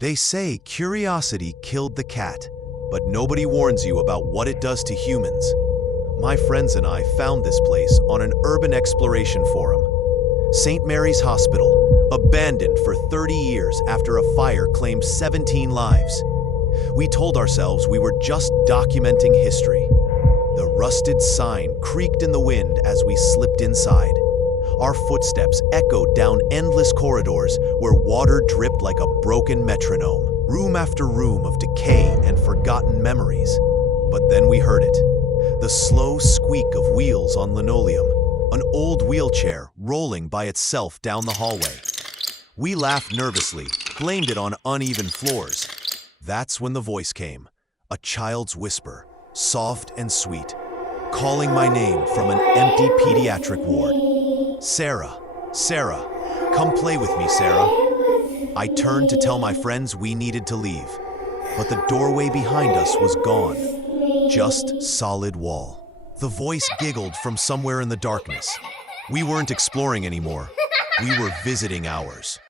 They say curiosity killed the cat, but nobody warns you about what it does to humans. My friends and I found this place on an urban exploration forum. St. Mary's Hospital, abandoned for 30 years after a fire claimed 17 lives. We told ourselves we were just documenting history. The rusted sign creaked in the wind as we slipped inside. Our footsteps echoed down endless corridors where water dripped like a broken metronome, room after room of decay and forgotten memories. But then we heard it, the slow squeak of wheels on linoleum, an old wheelchair rolling by itself down the hallway. We laughed nervously, blamed it on uneven floors. That's when the voice came, a child's whisper, soft and sweet, calling my name from an empty pediatric ward. Sarah, Sarah, come play with me, Sarah. I turned to tell my friends we needed to leave, but the doorway behind us was gone, just solid wall. The voice giggled from somewhere in the darkness. We weren't exploring anymore. We were visiting ours.